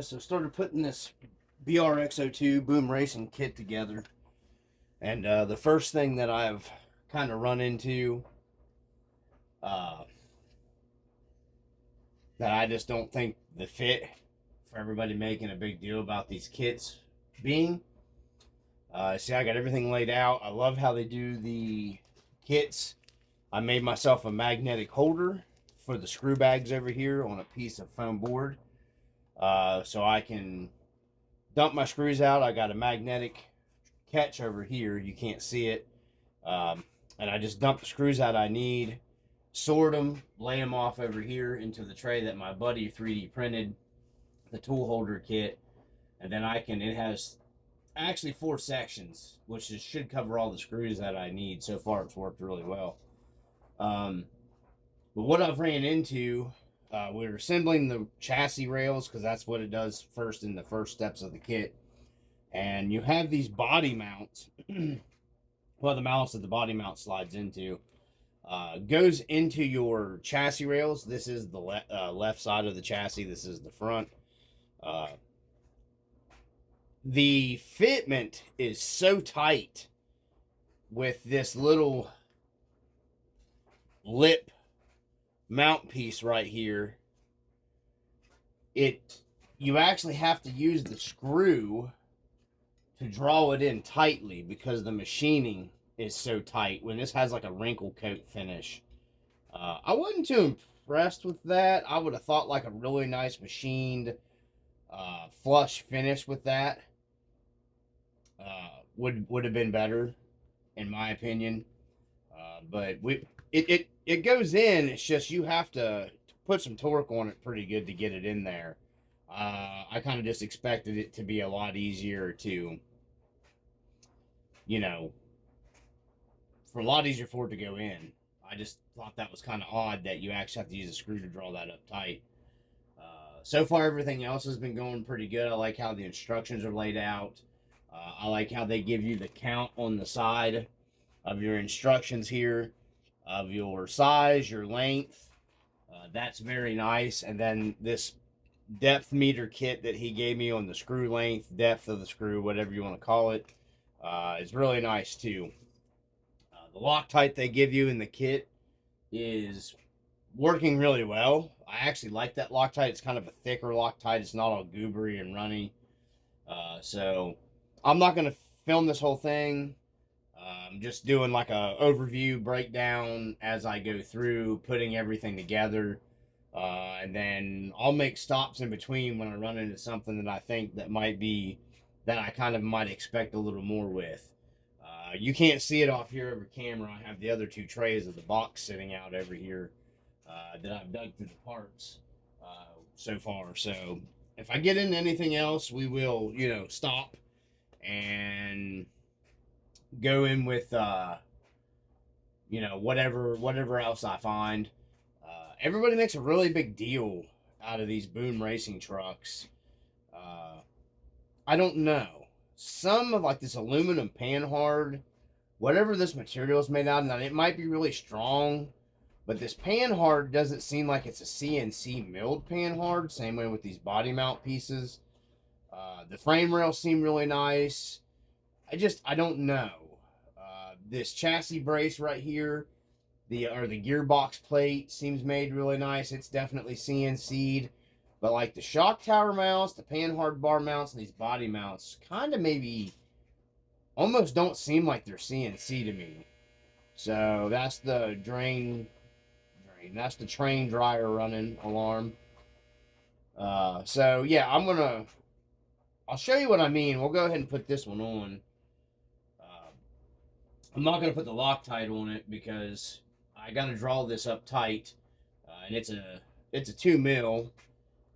So I started putting this Brx02 Boomracing kit together. And the first thing that I've kind of run into uh, that I just don't think the fit for everybody making a big deal about these kits being. See, I got everything laid out. I love how they do the kits. I made myself a magnetic holder for the screw bags over here on a piece of foam board. So I can dump my screws out. I got a magnetic catch over here. You can't see it. And I just dump the screws out I need, sort them, lay them off over here into the tray that my buddy 3D printed, the tool holder kit. And then it has actually 4 sections, which should cover all the screws that I need. So far, it's worked really well. But what I've ran into, we're assembling the chassis rails because that's what it does first in the first steps of the kit. And you have these body mounts. Well, the mounts that the body mount slides into goes into your chassis rails. This is the left side of the chassis. This is the front. The fitment is so tight with this little lip mount piece right here. You actually have to use the screw to draw it in tightly because the machining is so tight when this has like a wrinkle coat finish. I wasn't too impressed with that. I would have thought like a really nice machined flush finish with that would have been better, in my opinion. But it goes in. It's just you have to put some torque on it pretty good to get it in there. I kind of just expected it to be a lot easier to, for a lot easier for it to go in. I just thought that was kind of odd that you actually have to use a screw to draw that up tight. So far, everything else has been going pretty good. I like how the instructions are laid out. I like how they give you the count on the side of your instructions here, of your size, your length. That's very nice. And then this depth meter kit that he gave me on the screw length, depth of the screw, whatever you want to call it, is really nice too. The Loctite they give you in the kit is working really well. I actually like that Loctite. It's kind of a thicker Loctite. It's not all goobery and runny. So I'm not going to film this whole thing. I'm just doing like a overview breakdown as I go through, putting everything together. And then I'll make stops in between when I run into something that I think that I kind of might expect a little more with. You can't see it off here over camera. I have the other 2 trays of the box sitting out over here that I've dug through the parts so far. So if I get into anything else, we will, stop and go in with, whatever else I find. Everybody makes a really big deal out of these boom racing trucks. I don't know. Some of like this aluminum panhard, whatever this material is made out of, now it might be really strong, but this panhard doesn't seem like it's a CNC milled panhard. Same way with these body mount pieces. The frame rails seem really nice. I don't know. This chassis brace right here, the gearbox plate seems made really nice. It's definitely CNC'd. But like the shock tower mounts, the panhard bar mounts, and these body mounts kind of maybe almost don't seem like they're CNC to me. So that's the that's the train dryer running alarm. So yeah, I'll show you what I mean. We'll go ahead and put this one on. I'm not going to put the Loctite on it because I got to draw this up tight. And it's a 2 mil.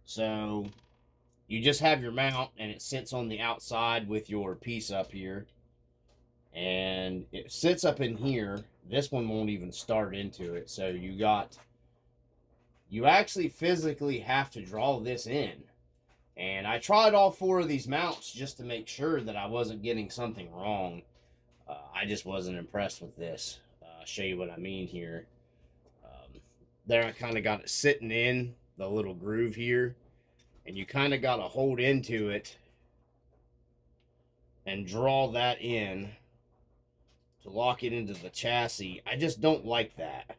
So you just have your mount and it sits on the outside with your piece up here. And it sits up in here. This one won't even start into it. So you actually physically have to draw this in. And I tried all 4 of these mounts just to make sure that I wasn't getting something wrong. I just wasn't impressed with this. I'll show you what I mean here. There I kind of got it sitting in the little groove here. and you kind of got to hold into it and draw that in to lock it into the chassis. I just don't like that.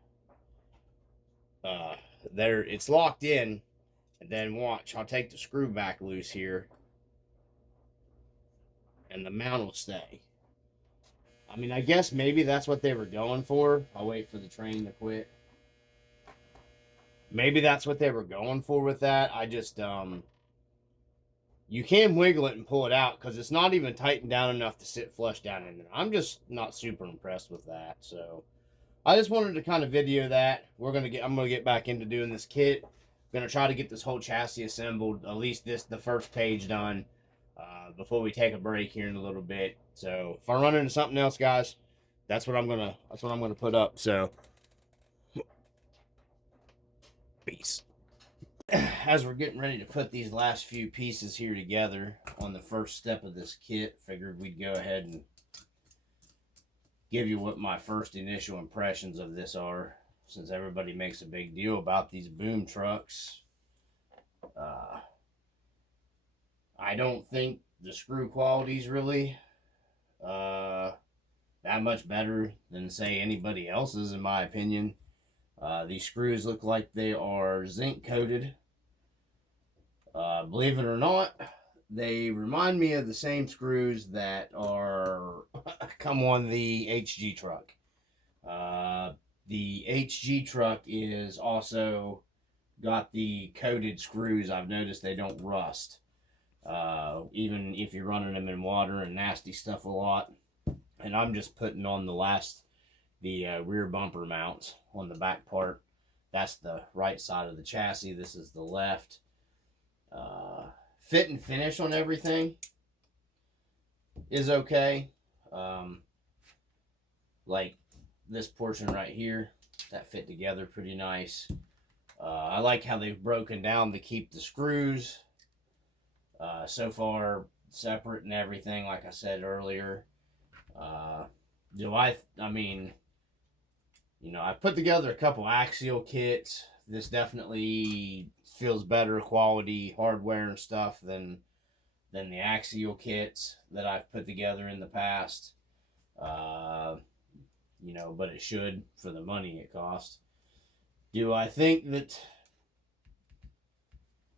There, it's locked in, and then watch, I'll take the screw back loose here, and the mount will stay. I mean, I guess maybe that's what they were going for. I'll wait for the train to quit. Maybe that's what they were going for with that. I just, you can wiggle it and pull it out because it's not even tightened down enough to sit flush down in there. I'm just not super impressed with that. So I just wanted to kind of video that. I'm gonna get back into doing this kit. I'm gonna try to get this whole chassis assembled, at least the first page done, before we take a break here in a little bit. So if I run into something else, guys, that's what I'm gonna put up. So peace. As we're getting ready to put these last few pieces here together on the first step of this kit, figured we'd go ahead and give you what my first initial impressions of this are, since everybody makes a big deal about these boom trucks. I don't think the screw quality is really that much better than, say, anybody else's, in my opinion. These screws look like they are zinc coated. Believe it or not, they remind me of the same screws that are come on the HG truck. The HG truck is also got the coated screws. I've noticed they don't rust. Even if you're running them in water and nasty stuff a lot. And I'm just putting on the rear bumper mounts on the back part. That's the right side of the chassis. This is the left. Fit and finish on everything is okay. Like this portion right here, that fit together pretty nice. I like how they've broken down to keep the screws so far separate and everything, like I said earlier. I mean, you know, I've put together a couple axial kits. This definitely feels better quality hardware and stuff than the axial kits that I've put together in the past. You know, but it should for the money it costs. Do I think that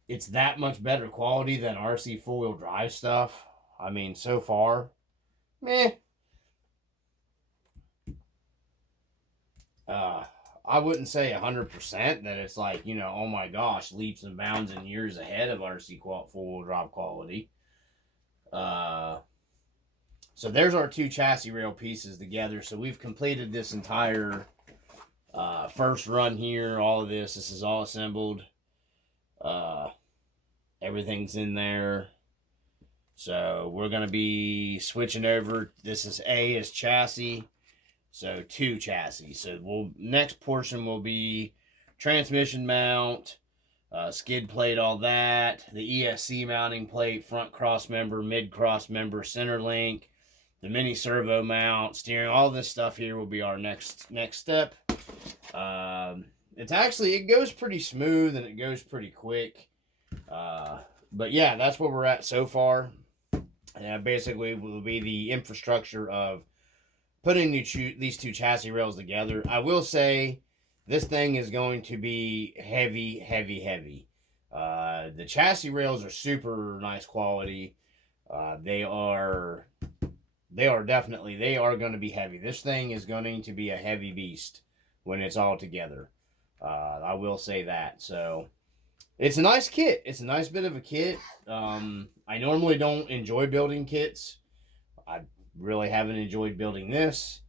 it's that much better quality than RC four-wheel drive stuff? I mean, so far, meh. I wouldn't say 100% that it's like, you know, oh my gosh, leaps and bounds and years ahead of RC four-wheel drive quality. So there's our two chassis rail pieces together. So we've completed this entire first run here. All of this is all assembled. Everything's in there. So we're going to be switching over. This is A is chassis. So two chassis. So next portion will be transmission mount, skid plate, all that. The ESC mounting plate, front cross member, mid cross member, center link, the mini servo mount, steering. All this stuff here will be our next step. It goes pretty smooth and it goes pretty quick. But yeah, that's where we're at so far. Basically will be the infrastructure of putting these two chassis rails together. I will say this thing is going to be heavy, heavy, heavy. The chassis rails are super nice quality. They are going to be heavy. This thing is going to be a heavy beast when it's all together. I will say that. So it's a nice kit. It's a nice bit of a kit. I normally don't enjoy building kits. I really haven't enjoyed building this.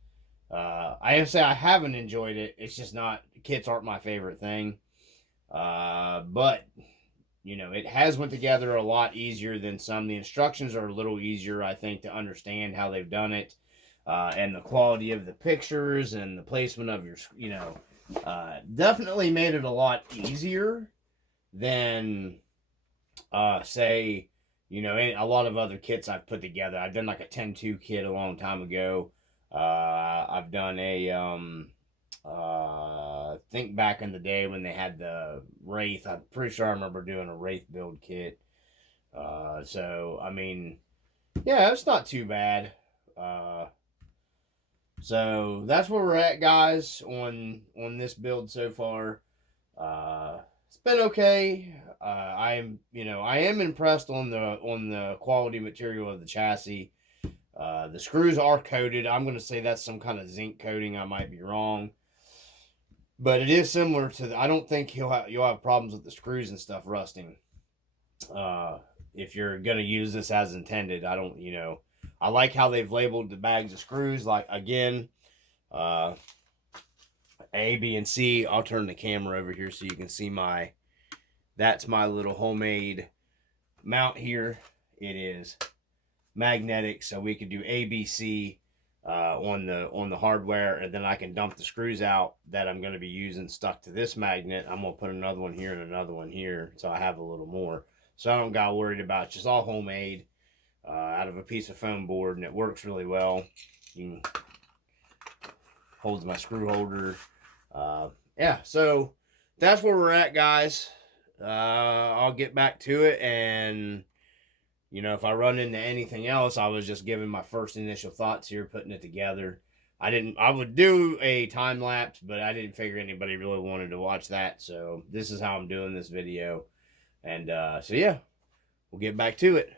I have to say I haven't enjoyed it. It's just not, kits aren't my favorite thing. But you know, it has went together a lot easier than some. The instructions are a little easier, I think, to understand how they've done it. And the quality of the pictures and the placement of your, you know, definitely made it a lot easier than, say, you know, a lot of other kits I've put together. I've done like a 10-2 kit a long time ago. I've done a Think back in the day when they had the Wraith. I'm pretty sure I remember doing a Wraith build kit. So I mean, yeah, it's not too bad. Uh, so that's where we're at, guys, on this build so far. It's been okay. I am impressed on the quality material of the chassis. The screws are coated. I'm going to say that's some kind of zinc coating. I might be wrong, but it is similar to. I don't think you'll have problems with the screws and stuff rusting. If you're going to use this as intended, I don't. I like how they've labeled the bags of screws. Like again, A, B, and C. I'll turn the camera over here so you can see that's my little homemade mount here. It is magnetic, so we could do A, B, C on the hardware, and then I can dump the screws out that I'm going to be using stuck to this magnet. I'm going to put another one here and another one here, so I have a little more. So I don't got worried about it. It's just all homemade out of a piece of foam board, and it works really well. Holds my screw holder. Yeah, so that's where we're at, guys. I'll get back to it, and if I run into anything else, I was just giving my first initial thoughts here, putting it together. I would do a time lapse, but I didn't figure anybody really wanted to watch that, so this is how I'm doing this video. And so yeah, we'll get back to it.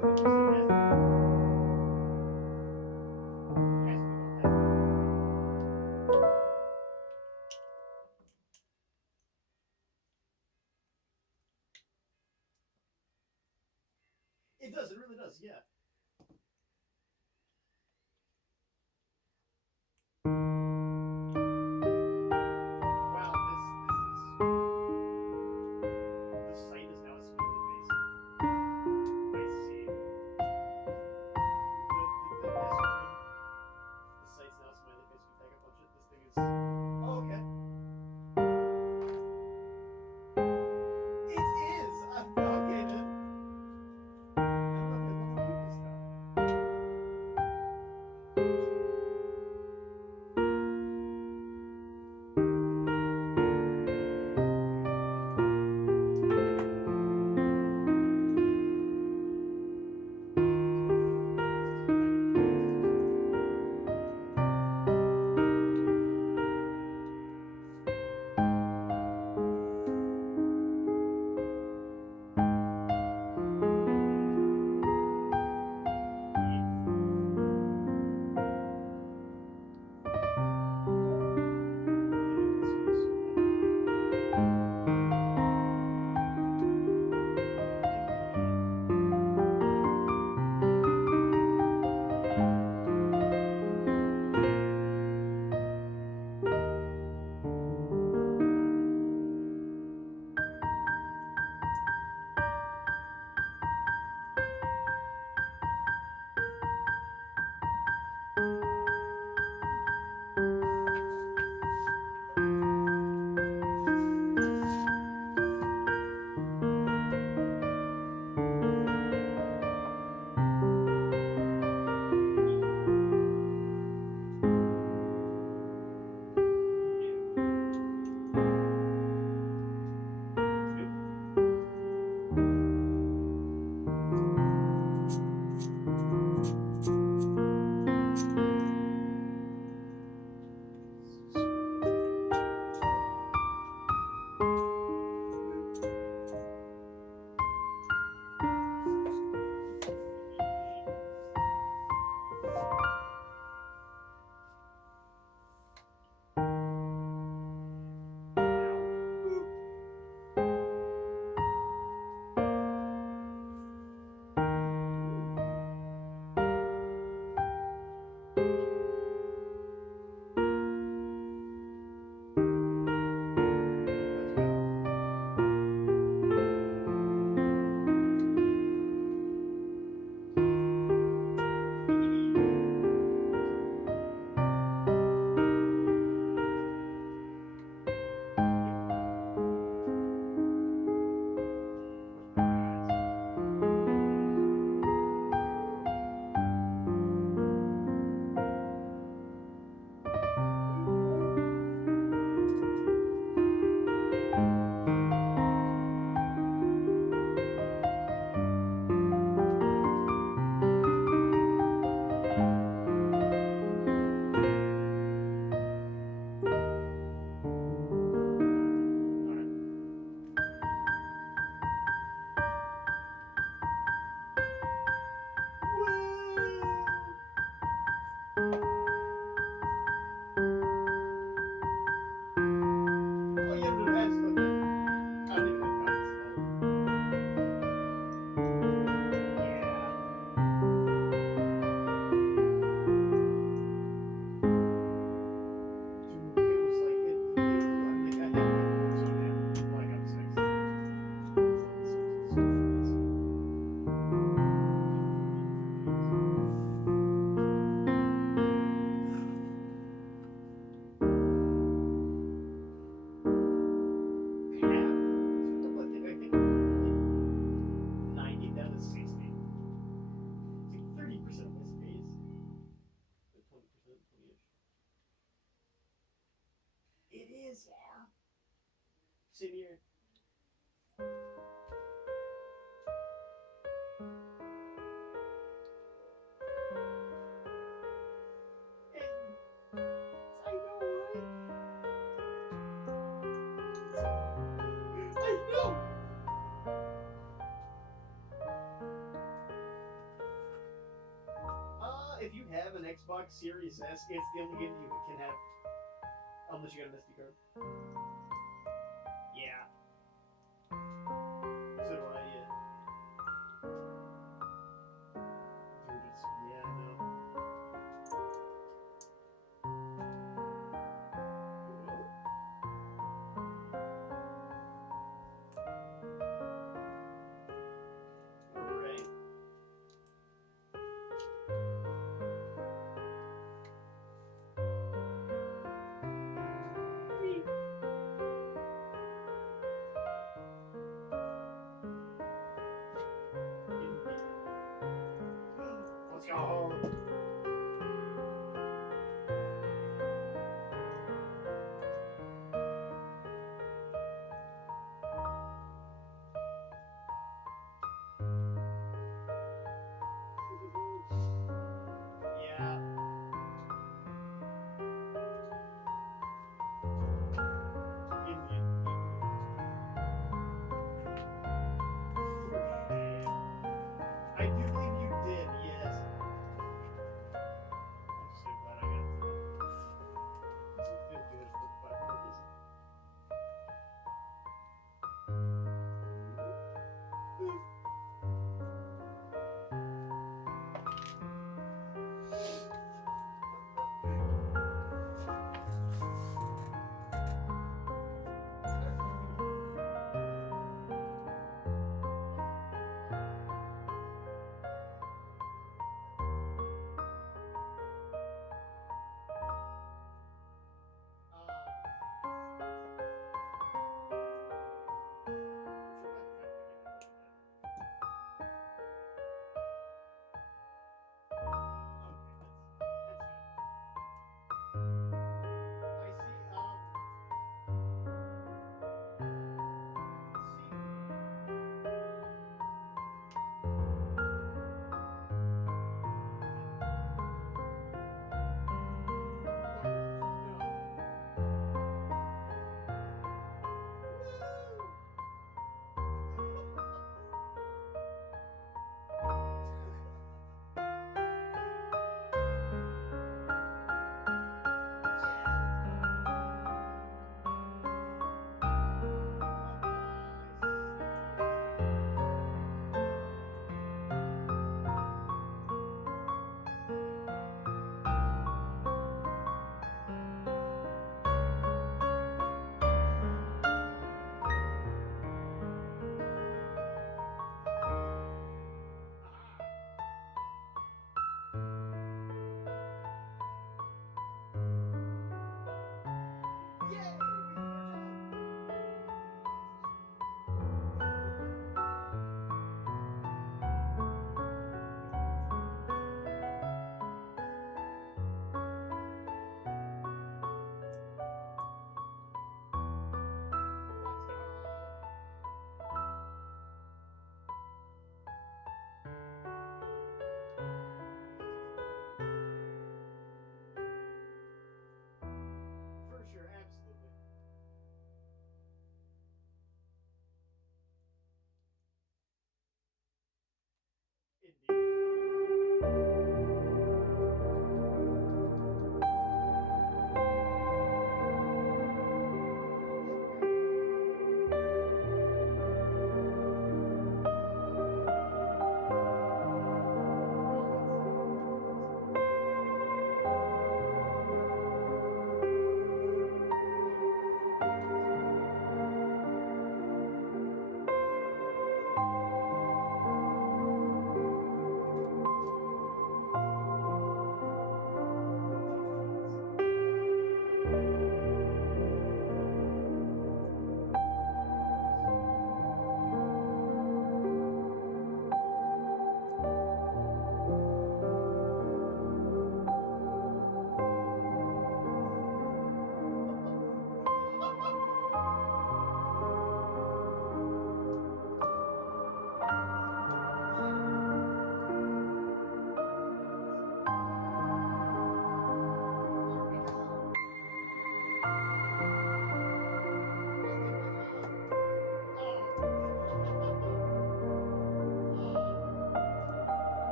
It does. It really does. Yeah. Wow. This site is now a smiley face. I see. The site's now a smiley face. You tag a bunch of this thing is. Oh, okay. It is. Okay then. I love it. Look how cute this stuff. Same here. I know, right? I know. Xbox Series S, it's the only game you can have unless you got an SD card. Yeah. So do I, yeah. Yeah, I know. Alright. Let's go. Yeah. I do believe you did, yes.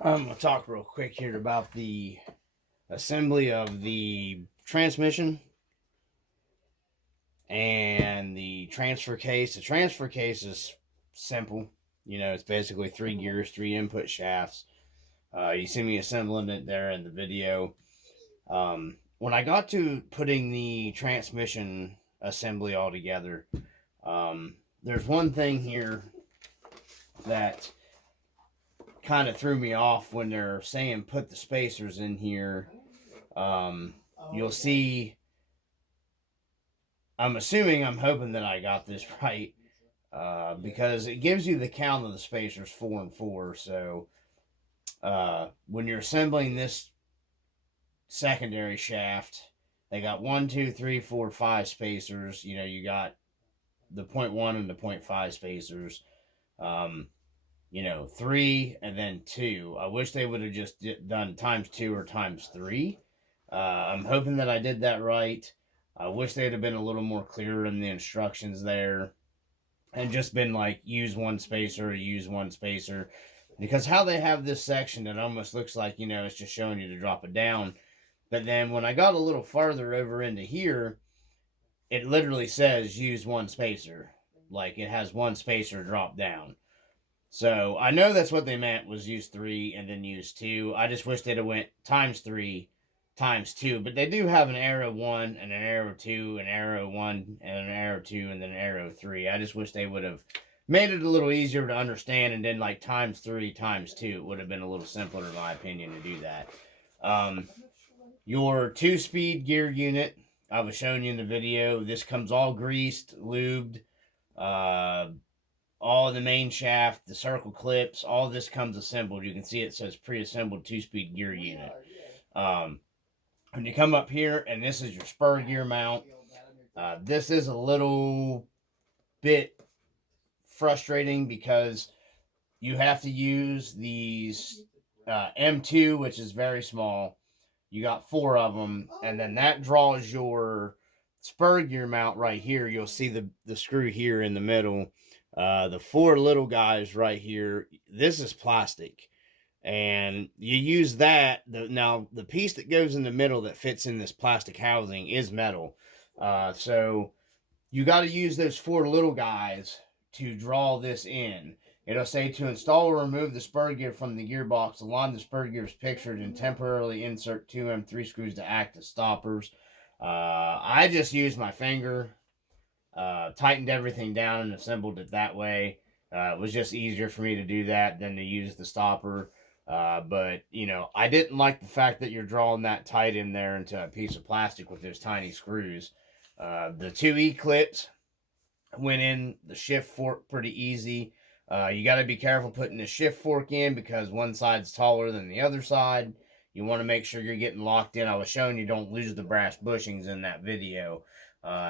I'm going to talk real quick here about the assembly of the transmission and the transfer case. The transfer case is simple. You know, it's basically 3 gears, 3 input shafts. You see me assembling it there in the video. When I got to putting the transmission assembly all together, there's one thing here that kind of threw me off when they're saying put the spacers in here. You'll see, I'm hoping that I got this right, because it gives you the count of the spacers 4 and 4. So when you're assembling this secondary shaft, they got 1, 2, 3, 4, 5 spacers. You know, you got the 0.1 and the 0.5 spacers. You know, 3 and then 2. I wish they would have just done times 2 or times 3. I'm hoping that I did that right. I wish they'd have been a little more clear in the instructions there and just been like, use 1 spacer, use 1 spacer. Because how they have this section, it almost looks like, you know, it's just showing you to drop it down. But then when I got a little farther over into here, it literally says use 1 spacer. Like, it has 1 spacer drop down. So I know that's what they meant, was use 3 and then use 2. I just wish they'd have went times 3 times 2. But they do have an arrow 1 and an arrow 2, an arrow 1 and an arrow 2, and then an arrow 3. I just wish they would have made it a little easier to understand, and then like times 3 times 2. It would have been a little simpler, in my opinion, to do that. Your 2-speed gear unit, I was showing you in the video. This comes all greased, lubed. All the main shaft, the circle clips, all this comes assembled. You can see it says pre-assembled 2-speed gear unit. When you come up here, and this is your spur gear mount, this is a little bit frustrating because you have to use these M2, which is very small. You got 4 of them, and then that draws your spur gear mount right here. You'll see the screw here in the middle. The 4 little guys right here, this is plastic, and you use that. Now the piece that goes in the middle that fits in this plastic housing is metal, so you got to use those 4 little guys to draw this in. It'll say to install or remove the spur gear from the gearbox, align the spur gears pictured, and temporarily insert 2 M3 screws to act as stoppers. I just used my finger, tightened everything down and assembled it that way. It was just easier for me to do that than to use the stopper. But, you know, I didn't like the fact that you're drawing that tight in there into a piece of plastic with those tiny screws. The 2 E-clips went in the shift fork pretty easy. You got to be careful putting the shift fork in because one side's taller than the other side. You want to make sure you're getting locked in. I was showing you don't lose the brass bushings in that video.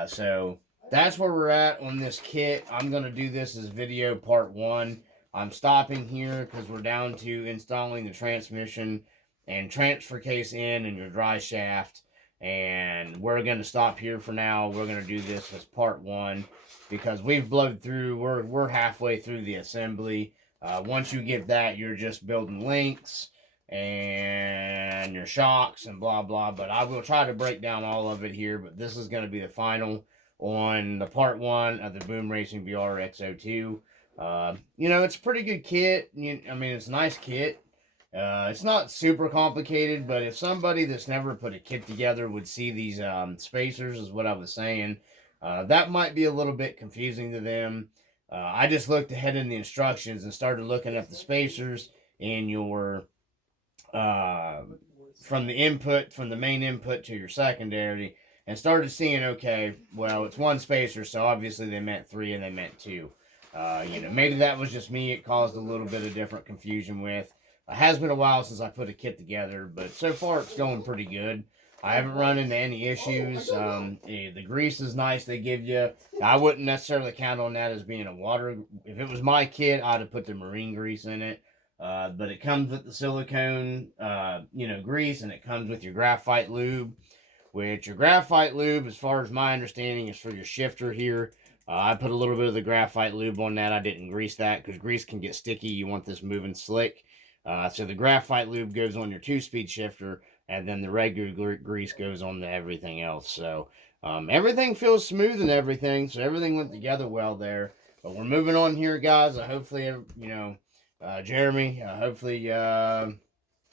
So that's where we're at on this kit. I'm going to do this as video part 1. I'm stopping here because we're down to installing the transmission and transfer case in and your dry shaft. And we're going to stop here for now. We're going to do this as part 1 because we've blowed through. We're halfway through the assembly. Once you get that, you're just building links and your shocks and blah blah. But I will try to break down all of it here. But this is going to be the final on the part 1 of the Boomracing Brx02. You know, it's a pretty good kit. I mean, it's a nice kit. It's not super complicated, but if somebody that's never put a kit together would see these spacers, is what I was saying, that might be a little bit confusing to them. I just looked ahead in the instructions and started looking at the spacers in your uh, from the main input to your secondary, and started seeing, okay, well, it's one spacer, so obviously they meant 3 and they meant 2. You know, maybe that was just me. It caused a little bit of different confusion with. It has been a while since I put a kit together, but so far it's going pretty good. I haven't run into any issues. The grease is nice they give you. I wouldn't necessarily count on that as being a water. If it was my kit, I'd have put the marine grease in it. But it comes with the silicone, grease, and it comes with your graphite lube. Which your graphite lube, as far as my understanding, is for your shifter here. I put a little bit of the graphite lube on that. I didn't grease that because grease can get sticky. You want this moving slick. So the graphite lube goes on your 2-speed shifter, and then the regular grease goes on to everything else. So everything feels smooth and everything. So everything went together well there. But we're moving on here, guys. Hopefully, Jeremy, hopefully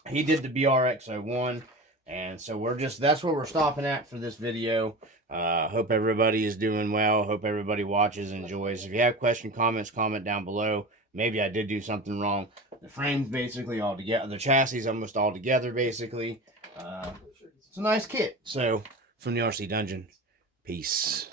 he did the Brx01. And so that's where we're stopping at for this video. Hope everybody is doing well. Hope everybody watches and enjoys. If you have comments, comment down below. Maybe I did do something wrong. The frame's basically all together. The chassis is almost all together, basically. It's a nice kit. So, from the RC Dungeon, peace.